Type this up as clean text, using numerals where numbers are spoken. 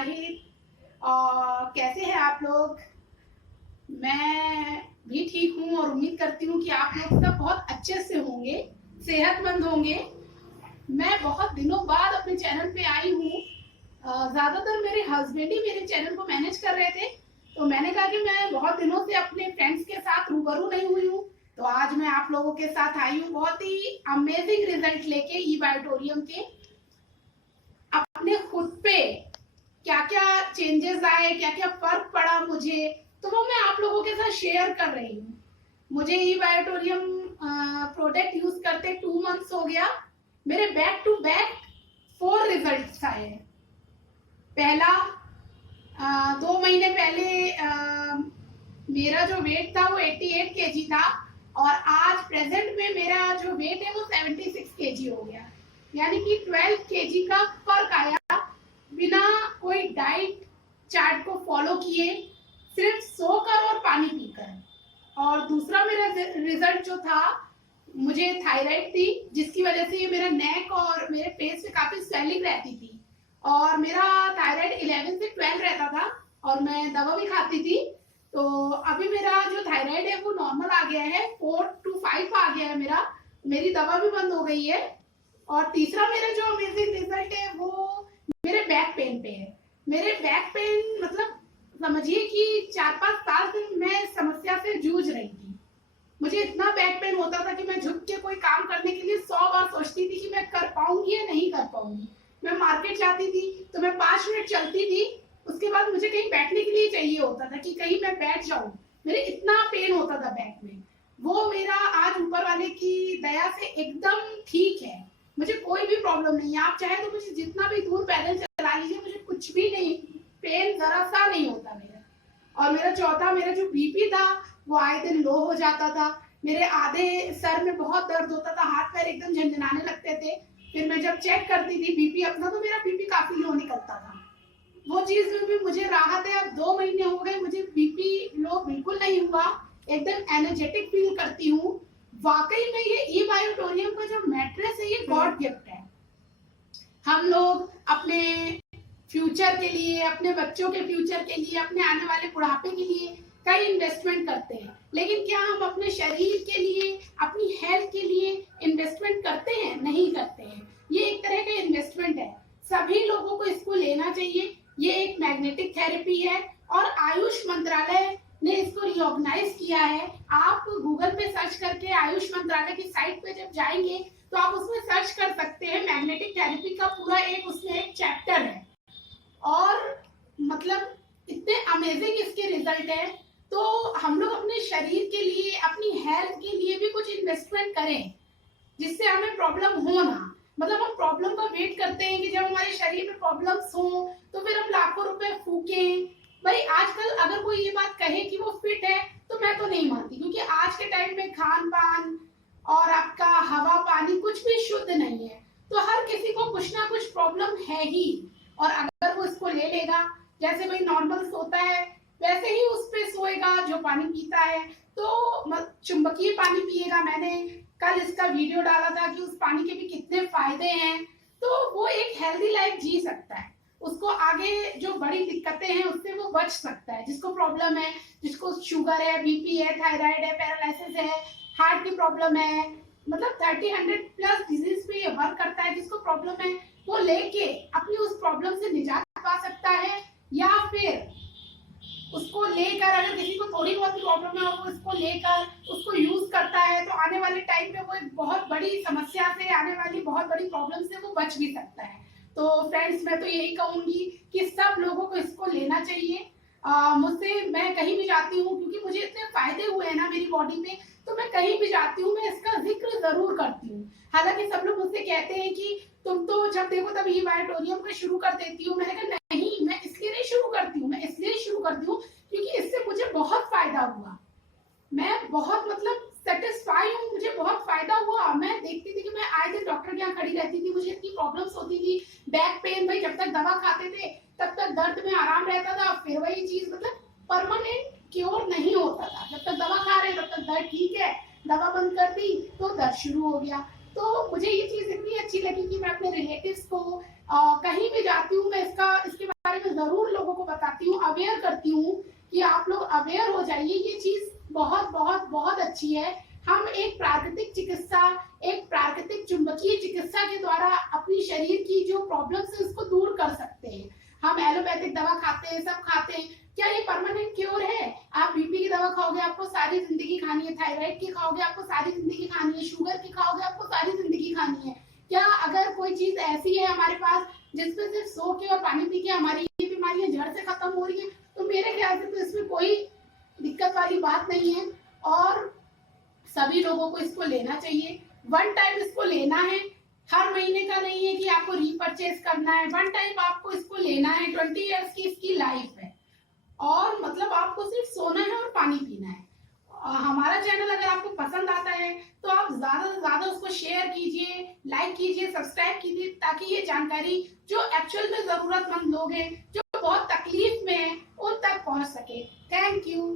नाहिद। और कैसे हैं आप लोग? मैं भी ठीक हूँ और उम्मीद करती हूँ कि आप लोग सब बहुत अच्छे से होंगे, सेहतमंद होंगे। मैं बहुत दिनों बाद अपने चैनल पे आई हूँ। ज़्यादातर मेरे हस्बैंड ही मेरे चैनल को मैनेज कर रहे थे, तो मैंने कहा कि मैं बहुत दिनों से अपने फ्रेंड्स के साथ रूबरू नहीं हुई हूँ, तो आज मैं आप लोगों के साथ आई हूँ बहुत ही अमेजिंग रिजल्ट लेके ई बायोटोरियम के। अपने खुद पे क्या क्या चेंजेस आए, क्या क्या फर्क पड़ा मुझे, तो वो मैं आप लोगों के साथ शेयर कर रही हूँ। मुझे ई बायोटोरियम प्रोडक्ट यूज करते 2 मंथ्स हो गया। मेरे बैक टू बैक 4 रिजल्ट्स आए। पहला 2 महीने पहले मेरा जो वेट था वो 88 केजी था और आज प्रेजेंट में मेरा जो वेट है वो 76 केजी हो गया, यानी कि 12 केजी का फर्क आया बिना कोई डाइट चार्ट को फॉलो किए, सिर्फ सोकर और पानी पीकर। और दूसरा मेरा रिजल्ट जो था, मुझे थायराइड थी जिसकी वजह से ये मेरा नेक और मेरे फेस पे काफी स्वेलिंग रहती थी और मेरा थायराइड 11 से 12 रहता था और मैं दवा भी खाती थी। तो अभी मेरा जो थायराइड है वो नॉर्मल आ गया है, 4 to 5 आ गया है मेरी दवा भी बंद हो गई है। और तीसरा मेरा जो अमेजिंग रिजल्ट है वो मेरे बैक पेन पे है। मेरे बैक पेन मतलब समझिए कि 4-5 साल से मैं समस्या से जूझ रही थी। मुझे इतना बैक पेन होता था कि मैं झुक के कोई काम करने के लिए 100 बार सोचती थी कि मैं कर पाऊंगी या नहीं कर पाऊंगी। मैं मार्केट जाती थी तो मैं 5 मिनट चलती थी, उसके बाद मुझे कहीं बैठने के लिए चाहिए होता था कि कहीं मैं बैठ जाऊं। मेरे इतना पेन होता था बैक में, वो मेरा आज ऊपर वाले की दया से एकदम ठीक है। मुझे कोई भी प्रॉब्लम नहीं है। आप चाहे तो मुझे जितना भी दूर पैदल चला लीजिए, मुझे कुछ भी नहीं, पेन जरा सा नहीं होता मेरा। और मेरा चौथा, मेरा जो बीपी था वो आए दिन लो हो जाता था। मेरे आधे सर में बहुत दर्द होता था, हाथ पैर एकदम झंझनाने लगते थे। फिर मैं जब चेक करती थी बीपी अपना, तो मेरा बीपी काफी लो निकलता था। वो चीज में भी मुझे राहत है। अब 2 महीने हो गए, मुझे बीपी लो बिल्कुल नहीं हुआ, एकदम एनर्जेटिक फील करती हूँ। वाकई में ये ई बायोटोरियम का जो मैट्रेस है ये गॉड गिफ्ट है। हम लोग अपने फ्यूचर के लिए, अपने बच्चों के फ्यूचर के लिए, अपने आने वाले बुढ़ापे के लिए कई इन्वेस्टमेंट करते हैं, लेकिन क्या हम अपने शरीर के लिए, अपनी हेल्थ के लिए इन्वेस्टमेंट करते हैं? नहीं करते हैं। ये एक तरह का इन्वेस्टमेंट है, सभी लोगों को इसको लेना चाहिए। ये एक मैग्नेटिक थेरेपी है और आयुष मंत्रालय ने इसको रिकॉग्नाइज किया है। आप गूगल पे सर्च करके आयुष मंत्रालय की साइट पे जब जाएंगे तो आप उसमें सर्च कर सकते हैं, मैग्नेटिक थेरेपी का पूरा उसमें एक चैप्टर है। और मतलब इतने अमेजिंग इसके रिजल्ट है। तो हम लोग अपने शरीर के लिए, अपनी हेल्थ के लिए भी कुछ इन्वेस्टमेंट करें जिससे हमें प्रॉब्लम हो ना। मतलब हम प्रॉब्लम का वेट करते हैं कि जब हमारे शरीर में प्रॉब्लम्स हो तो फिर हम लाखों रुपए फूकें। भाई आजकल अगर कोई ये बात कहे कि वो फिट है तो मैं तो नहीं मानती, क्योंकि आज के टाइम में खान पान और आपका हवा पानी कुछ भी शुद्ध नहीं है। तो हर किसी को कुछ ना कुछ प्रॉब्लम है ही, और अगर वो इसको ले लेगा, जैसे भाई नॉर्मल सोता है वैसे ही उस पे सोएगा जो पानी पीता है। तो चुंबकीय पानी पिएगा। मैंने कल इसका वीडियो डाला था कि उस पानी के भी कितने फायदे हैं। तो वो एक हेल्दी लाइफ जी सकता है, उसको आगे जो बड़ी दिक्कतें हैं उससे वो बच सकता है। जिसको प्रॉब्लम है, जिसको शुगर है, बीपी है, थायराइड है, पैरालिसिस है, हार्ट की प्रॉब्लम है, मतलब 30-100+ डिजीज पे ये वर्क करता है। जिसको प्रॉब्लम है वो लेके अपनी उस प्रॉब्लम से निजात पा सकता है, या फिर उसको लेकर, अगर किसी को थोड़ी बहुत प्रॉब्लम है और वो इसको लेकर उसको यूज करता है तो आने वाले टाइम में वो एक बहुत बड़ी समस्या से, आने वाली बहुत बड़ी प्रॉब्लम से वो बच भी सकता है। तो फ्रेंड्स, मैं तो यही कहूंगी कि सब लोगों को इसको लेना चाहिए। मुझसे, मैं कहीं भी जाती हूँ, क्योंकि मुझे इतने फायदे हुए हैं ना मेरी बॉडी में, तो मैं कहीं भी जाती हूँ मैं इसका जिक्र जरूर करती हूँ। हालांकि सब लोग मुझसे कहते हैं कि तुम तो जब देखो तब ई बायोटोरियम का शुरू कर देती हूँ। मैंने कहा नहीं, मैं इसलिए नहीं शुरू करती हूँ, मैं इसलिए शुरू करती हूँ क्योंकि इससे मुझे बहुत फायदा हुआ। मैं बहुत मतलब सेटिस्फाई हूँ, मुझे बहुत फायदा हुआ। मैं देखती थी कि मैं आए दिन डॉक्टर के यहाँ खड़ी रहती थी, मुझे इतनी प्रॉब्लम्स होती थी, बैक पेन, भाई जब तक दवा खाते थे तब तक दर्द में आराम रहता था, फिर वही चीज मतलब परमानेंट क्योर नहीं होता था। जब तक दवा खा रहे तब तक दर्द ठीक है, दवा बंद कर दी तो दर्द शुरू हो गया। तो मुझे ये चीज इतनी अच्छी लगी कि मैं अपने रिलेटिव्स को कहीं भी जाती हूँ मैं इसके बारे में जरूर लोगों को बताती हूँ, अवेयर करती हूँ कि आप लोग अवेयर हो जाइए। ये चीज बहुत बहुत बहुत अच्छी है। हम एक प्राकृतिक चिकित्सा, एक प्राकृतिक चुंबकीय चिकित्सा के द्वारा अपनी शरीर की जो प्रॉब्लम्स है उसको दूर कर सकते हैं। हम एलोपैथिक दवा खाते हैं, सब खाते हैं, क्या ये परमानेंट क्योर है? आप बीपी की दवा खाओगे आपको सारी जिंदगी खानी है, थायराइड की खाओगे आपको सारी जिंदगी खानी है, शुगर की खाओगे आपको सारी जिंदगी खानी है। क्या अगर कोई चीज ऐसी है हमारे पास जिसमें सिर्फ सो के और पानी पी के हमारी ये बीमारियां जड़ से खत्म हो रही है, तो मेरे ख्याल से तो इसमें कोई दिक्कत वाली बात नहीं है। और सभी लोगों को इसको लेना चाहिए। वन टाइम इसको लेना है, हर महीने का नहीं है कि आपको रीपरचेज करना है। वन टाइम आपको इसको लेना है। 20 इयर्स की इसकी लाइफ है और मतलब आपको सिर्फ सोना है और पानी पीना है। हमारा चैनल अगर आपको पसंद आता है तो आप ज्यादा से ज्यादा उसको शेयर कीजिए, लाइक कीजिए, सब्सक्राइब कीजिए, ताकि ये जानकारी जो एक्चुअल में जरूरतमंद लोग हैं, जो बहुत तकलीफ में हैं, उन तक पहुंच सके। Thank you.